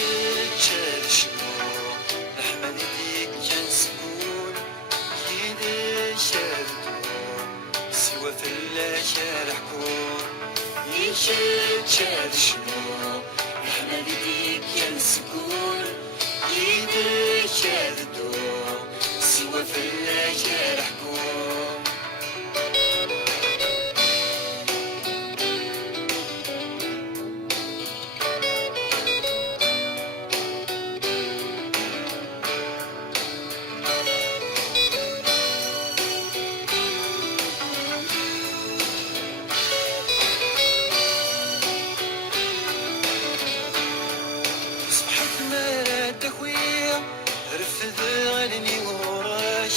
يشجع شنو نحمل يديك كنسكون يدي شردو سوا في الشارع كون يشجع شنو نحمل يديك كنسكون يدي شردو سوا في الشارع كون رفد غني وراش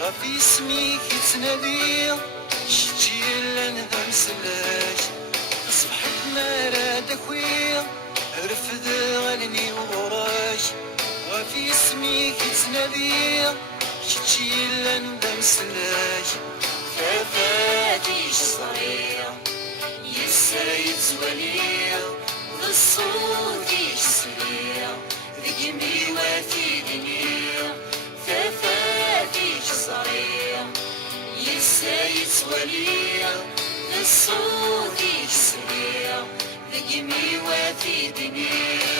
غافي اسميك يتنادي شتي لنذا مسلاش صبحت مراد خويا رفد غني وراش غافي اسميك يتنادي شتي لنذا مسلاش ففاتيش صغير يسايد زواليا بالصوت يسليا ذقمي وفي دنيا ففاتيش صغير يسايد زواليا بالصوت يسليا ذقمي وفي دنيا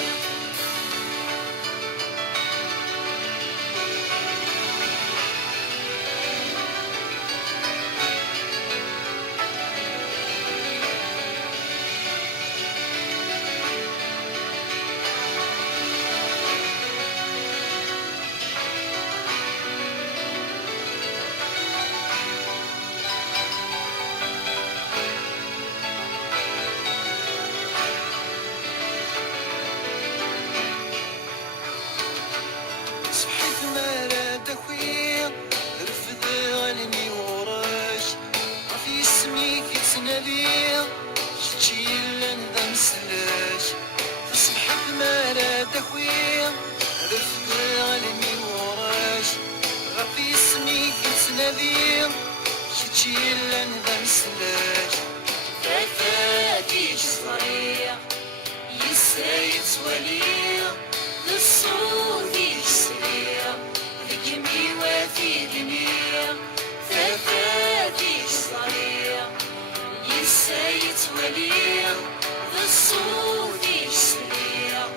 رفد غني وراش غافي اسميك يتنادي شتي لنذا مسلاش تصبحت مراد خويا رفد غني وراش غافي اسميك يتنادي شتي لنذا مسلاش ففاتيش صغير يسايد زواليا للصوت يسليا ذقمي وفي دنيا ففاتيش صغير يسايد زواليا للصوت يسليا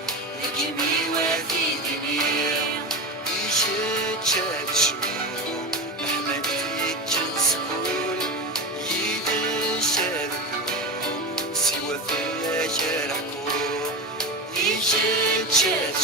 ذقمي وفي دنيا يشجع شنو نحمد فيك كنسكون يدي شردو سوا في الشارع كون يشجع